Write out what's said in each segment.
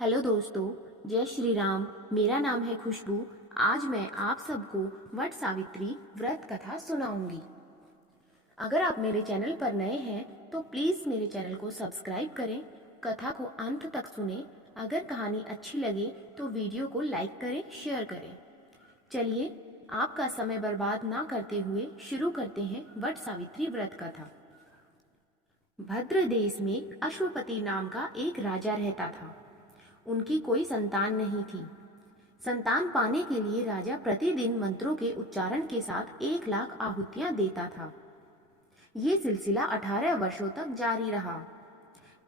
Hello दोस्तों, जय श्री राम। मेरा नाम है खुशबू। आज मैं आप सबको वट सावित्री व्रत कथा सुनाऊंगी। अगर आप मेरे चैनल पर नए हैं तो प्लीज़ मेरे चैनल को सब्सक्राइब करें, कथा को अंत तक सुने। अगर कहानी अच्छी लगे तो वीडियो को लाइक करें, शेयर करें। चलिए आपका समय बर्बाद ना करते हुए शुरू करते हैं वट सावित्री व्रत कथा। भद्र देश में अश्वपति नाम का एक राजा रहता था। उनकी कोई संतान नहीं थी। संतान पाने के लिए राजा प्रतिदिन मंत्रों के उच्चारण के साथ 1,00,000 आहुतियां देता था। ये सिलसिला 18 वर्षों तक जारी रहा।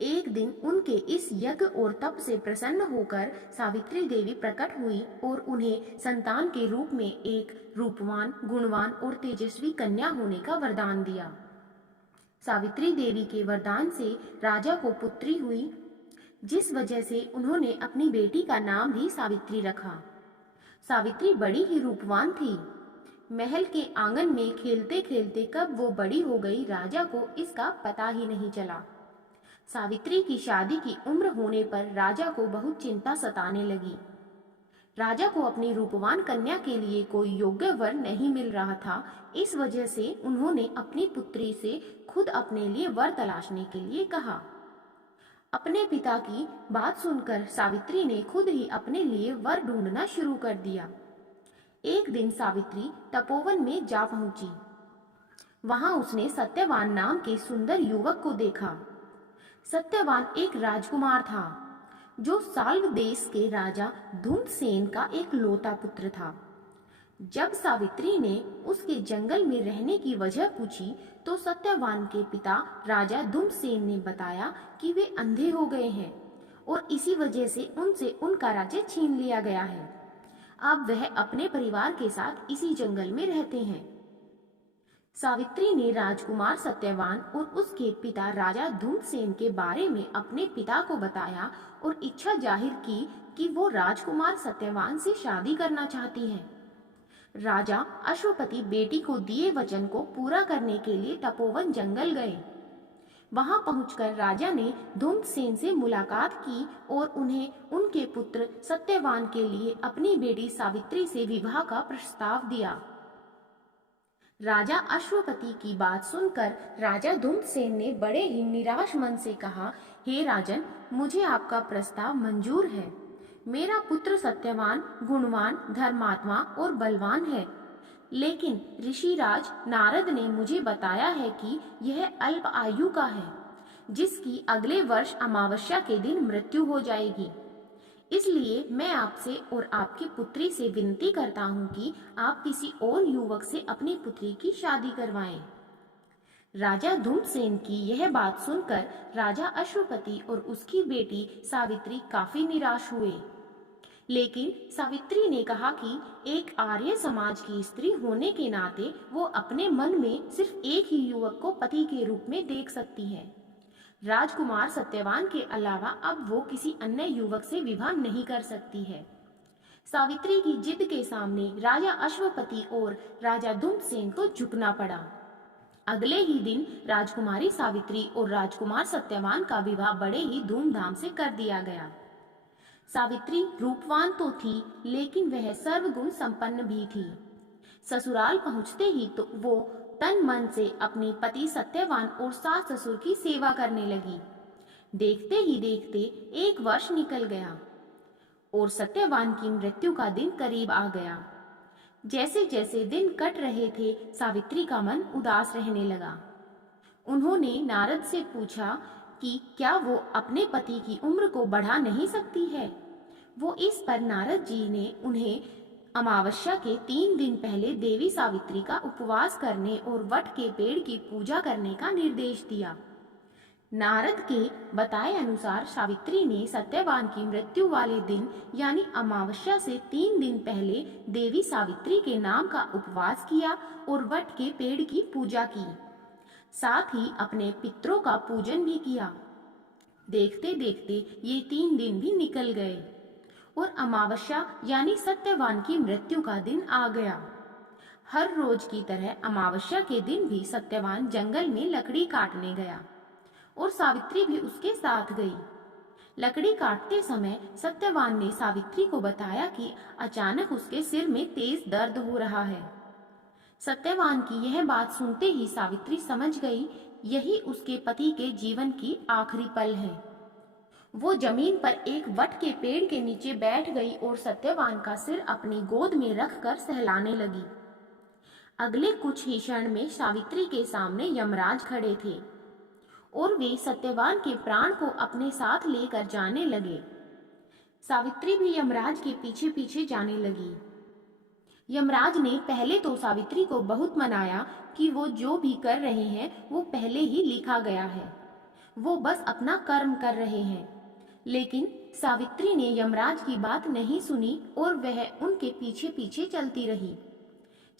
एक दिन उनके इस यज्ञ और तप से प्रसन्न होकर सावित्री देवी प्रकट हुई और उन्हें संतान के रूप में एक रूपवान, गुणवान और तेजस्वी कन्या होने का वरदान दिया। सावित्री देवी के वरदान से राजा को पुत्री हुई, जिस वजह से उन्होंने अपनी बेटी का नाम भी सावित्री रखा। सावित्री बड़ी ही रूपवान थी। महल के आंगन में खेलते खेलते कब वो बड़ी हो गई, राजा को इसका पता ही नहीं चला। सावित्री की शादी की उम्र होने पर राजा को बहुत चिंता सताने लगी। राजा को अपनी रूपवान कन्या के लिए कोई योग्य वर नहीं मिल रहा था। इस वजह से उन्होंने अपनी पुत्री से खुद अपने लिए वर तलाशने के लिए कहा। अपने पिता की बात सुनकर सावित्री ने खुद ही अपने लिए वर ढूंढना शुरू कर दिया। एक दिन सावित्री तपोवन में जा पहुंची। वहां उसने सत्यवान नाम के सुंदर युवक को देखा। सत्यवान एक राजकुमार था, जो साल्व देश के राजा धुंधसेन का एक लौता पुत्र था। जब सावित्री ने उसके जंगल में रहने की वजह पूछी तो सत्यवान के पिता राजा धुंधसेन ने बताया कि वे अंधे हो गए हैं और इसी वजह से उनसे उनका राज्य छीन लिया गया है। अब वह अपने परिवार के साथ इसी जंगल में रहते हैं। सावित्री ने राजकुमार सत्यवान और उसके पिता राजा धुंधसेन के बारे में अपने पिता को बताया और इच्छा जाहिर की कि वो राजकुमार सत्यवान से शादी करना चाहती हैं। राजा अश्वपति बेटी को दिए वचन को पूरा करने के लिए तपोवन जंगल गए। वहां पहुंचकर राजा ने धुंधसेन से मुलाकात की और उन्हें उनके पुत्र सत्यवान के लिए अपनी बेटी सावित्री से विवाह का प्रस्ताव दिया। राजा अश्वपति की बात सुनकर राजा धुंधसेन ने बड़े ही निराश मन से कहा, हे राजन, मुझे आपका प्रस्ताव मंजूर है। मेरा पुत्र सत्यवान, गुणवान, धर्मात्मा और बलवान है, लेकिन ऋषिराज नारद ने मुझे बताया है कि यह अल्प आयु का है, जिसकी अगले वर्ष अमावस्या के दिन मृत्यु हो जाएगी। इसलिए मैं आपसे और आपकी पुत्री से विनती करता हूँ कि आप किसी और युवक से अपनी पुत्री की शादी करवाएं। राजा धुंधसेन की यह बात सुनकर राजा अश्वपति और उसकी बेटी सावित्री काफी निराश हुए। लेकिन सावित्री ने कहा कि एक आर्य समाज की स्त्री होने के नाते वो अपने मन में सिर्फ एक ही युवक को पति के रूप में देख सकती है। राजकुमार सत्यवान के अलावा अब वो किसी अन्य युवक से विवाह नहीं कर सकती है। सावित्री की जिद के सामने राजा अश्वपति और राजा धुंधसेन को झुकना पड़ा। अगले ही दिन राजकुमारी सावित्री और राजकुमार सत्यवान का विवाह बड़े ही धूमधाम से कर दिया गया। सावित्री रूपवान तो थी, लेकिन वह सर्वगुण संपन्न भी थी। ससुराल पहुंचते ही तो वो तन मन से अपने पति सत्यवान और सास ससुर की सेवा करने लगी। देखते ही देखते 1 वर्ष निकल गया और सत्यवान की मृत्यु का दिन करीब आ गया। जैसे जैसे दिन कट रहे थे, सावित्री का मन उदास रहने लगा। उन्होंने नारद से पूछा कि क्या वो अपने पति की उम्र को बढ़ा नहीं सकती है। वो इस पर नारद जी ने उन्हें अमावस्या के 3 दिन पहले देवी सावित्री का उपवास करने और वट के पेड़ की पूजा करने का निर्देश दिया। नारद के बताए अनुसार सावित्री ने सत्यवान की मृत्यु वाले दिन यानी अमावस्या से 3 दिन पहले देवी सावित्री के नाम का उपवास किया और वट के पेड़ की पूजा की। साथ ही अपने पितरों का पूजन भी किया। देखते देखते ये 3 दिन भी निकल गए और अमावस्या यानी सत्यवान की मृत्यु का दिन आ गया। हर रोज की तरह अमावस्या के दिन भी सत्यवान जंगल में लकड़ी काटने गया और सावित्री भी उसके साथ गई। लकड़ी काटते समय सत्यवान ने सावित्री को बताया कि अचानक उसके सिर में तेज दर्द हो रहा है। सत्यवान की यह बात सुनते ही सावित्री समझ गई यही उसके पति के जीवन की आखिरी पल है। वो जमीन पर एक वट के पेड़ के नीचे बैठ गई और सत्यवान का सिर अपनी गोद में रखकर सहलाने लगी। अगले कुछ ही क्षण में सावित्री के सामने यमराज खड़े थे और वे सत्यवान के प्राण को अपने साथ लेकर जाने लगे। सावित्री भी यमराज के पीछे पीछे जाने लगी। यमराज ने पहले तो सावित्री को बहुत मनाया कि वो जो भी कर रहे हैं वो पहले ही लिखा गया है, वो बस अपना कर्म कर रहे हैं। लेकिन सावित्री ने यमराज की बात नहीं सुनी और वह उनके पीछे पीछे चलती रही।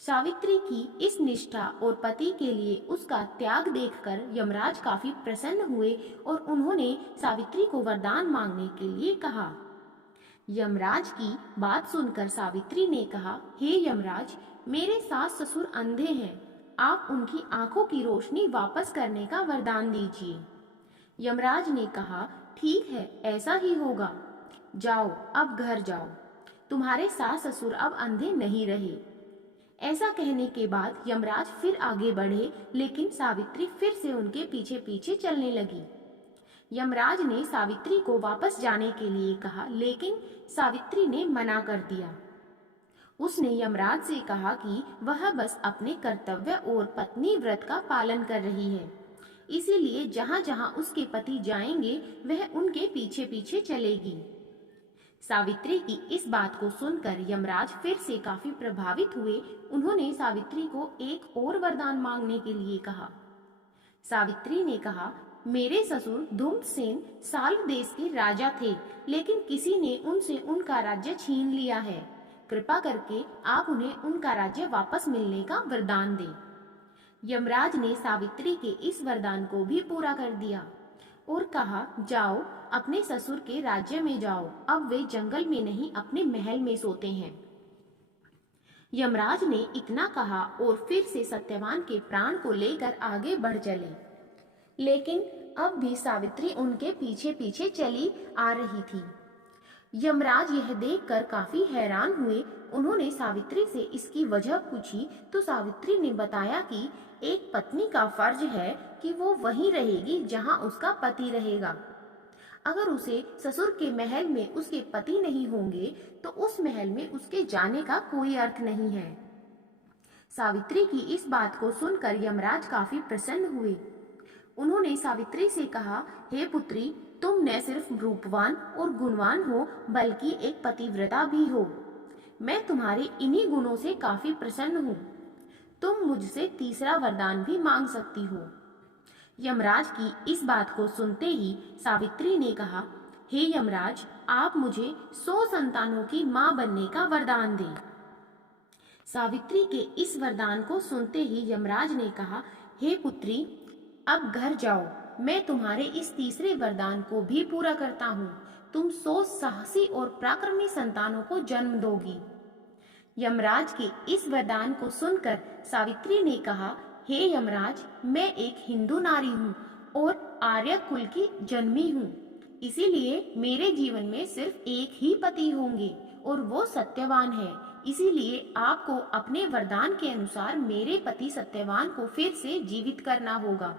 सावित्री की इस निष्ठा और पति के लिए उसका त्याग देखकर यमराज काफी प्रसन्न हुए और उन्होंने सावित्री को वरदान मांगने के लिए कहा। यमराज की बात सुनकर सावित्री ने कहा, हे यमराज, मेरे सास ससुर अंधे हैं, आप उनकी आंखों की रोशनी वापस करने का वरदान दीजिए। यमराज ने कहा, ठीक है, ऐसा ही होगा, जाओ अब घर जाओ, तुम्हारे सास ससुर अब अंधे नहीं रहे। ऐसा कहने के बाद यमराज फिर आगे बढ़े, लेकिन सावित्री फिर से उनके पीछे पीछे चलने लगी। यमराज ने सावित्री को वापस जाने के लिए कहा, लेकिन सावित्री ने मना कर दिया। उसने यमराज से कहा कि वह बस अपने कर्तव्य और पत्नी व्रत का पालन कर रही है, इसीलिए जहाँ जहाँ उसके पति जाएंगे वह उनके पीछे पीछे चलेगी। सावित्री की इस बात को सुनकर यमराज फिर से काफी प्रभावित हुए। उन्होंने सावित्री को एक और वरदान मांगने के लिए कहा। सावित्री ने कहा, मेरे ससुर धूम्रसेन साल देश के राजा थे, लेकिन किसी ने उनसे उनका राज्य छीन लिया है। कृपा करके आप उन्हें उनका राज्य वापस मिलने का वरदान दें। यमराज ने सावित्री के इस वरदान को भी पूरा कर दिया और कहा, जाओ अपने ससुर के राज्य में जाओ, अब वे जंगल में नहीं अपने महल में सोते हैं। यमराज ने इतना कहा और फिर से सत्यवान के प्राण को लेकर आगे बढ़ चले, लेकिन अब भी सावित्री उनके पीछे पीछे चली आ रही थी। यमराज यह देखकर काफी हैरान हुए। उन्होंने सावित्री से इसकी वजह पूछी तो सावित्री ने बताया कि एक पत्नी का फर्ज है कि वो वहीं रहेगी जहां उसका पति रहेगा। अगर उसे ससुर के महल में उसके पति नहीं होंगे तो उस महल में उसके जाने का कोई अर्थ नहीं है। सावित्री की इस बात को सुनकर यमराज काफी प्रसन्न हुए। उन्होंने सावित्री से कहा, हे पुत्री, तुम न सिर्फ रूपवान और गुणवान हो बल्कि एक पतिव्रता भी हो। मैं तुम्हारे इन्हीं गुणों से काफी प्रसन्न हूँ। तुम मुझसे तीसरा वरदान भी मांग सकती हो। यमराज की इस बात को सुनते ही सावित्री ने कहा, हे यमराज, आप मुझे 100 संतानों की मां बनने का वरदान दें। सावित्री के इस वरदान को सुनते ही यमराज ने कहा, हे पुत्री, अब घर जाओ, मैं तुम्हारे इस तीसरे वरदान को भी पूरा करता हूँ। तुम 100 साहसी और पराक्रमी संतानों को जन्म दोगी। यमराज के इस वरदान को सुनकर सावित्री ने कहा, हे यमराज, मैं एक हिंदू नारी हूँ और आर्य कुल की जन्मी हूँ, इसीलिए मेरे जीवन में सिर्फ एक ही पति होंगे और वो सत्यवान है। इसीलिए आपको अपने वरदान के अनुसार मेरे पति सत्यवान को फिर से जीवित करना होगा।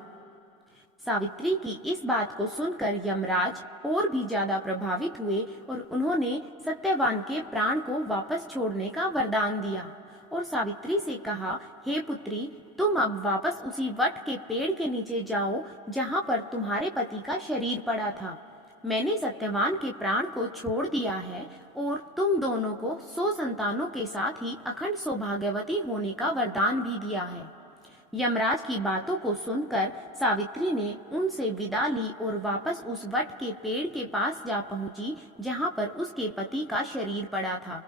सावित्री की इस बात को सुनकर यमराज और भी ज्यादा प्रभावित हुए और उन्होंने सत्यवान के प्राण को वापस छोड़ने का वरदान दिया और सावित्री से कहा, हे पुत्री, तुम अब वापस उसी वट के पेड़ के नीचे जाओ जहाँ पर तुम्हारे पति का शरीर पड़ा था। मैंने सत्यवान के प्राण को छोड़ दिया है और तुम दोनों को 100 संतानों के साथ ही अखंड सौभाग्यवती होने का वरदान भी दिया है। यमराज की बातों को सुनकर सावित्री ने उनसे विदा ली और वापस उस वट के पेड़ के पास जा पहुंची जहां पर उसके पति का शरीर पड़ा था।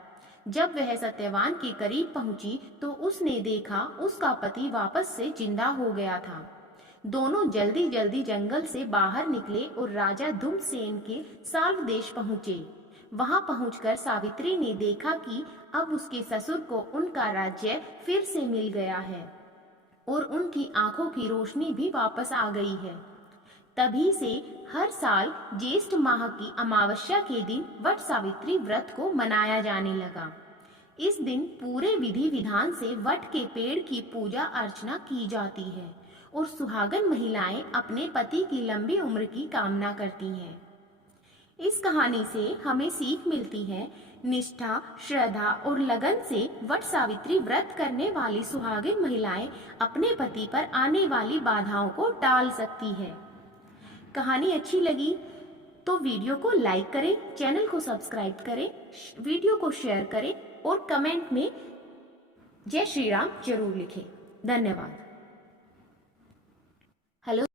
जब वह सत्यवान के करीब पहुंची तो उसने देखा उसका पति वापस से जिंदा हो गया था। दोनों जल्दी जल्दी जंगल से बाहर निकले और राजा धूम्रसेन के साल्व देश पहुंचे। वहां पहुंचकर सावित्री ने देखा कि अब उसके ससुर को उनका राज्य फिर से मिल गया है और उनकी आंखों की रोशनी भी वापस आ गई है। तभी से हर साल ज्येष्ठ माह की अमावस्या के दिन वट सावित्री व्रत को मनाया जाने लगा। इस दिन पूरे विधि विधान से वट के पेड़ की पूजा अर्चना की जाती है और सुहागन महिलाएं अपने पति की लंबी उम्र की कामना करती हैं। इस कहानी से हमें सीख मिलती है, निष्ठा, श्रद्धा और लगन से वट सावित्री व्रत करने वाली सुहागिन महिलाएं अपने पति पर आने वाली बाधाओं को टाल सकती है। कहानी अच्छी लगी तो वीडियो को लाइक करें, चैनल को सब्सक्राइब करें, वीडियो को शेयर करें और कमेंट में जय श्री राम जरूर लिखें। धन्यवाद। हेलो।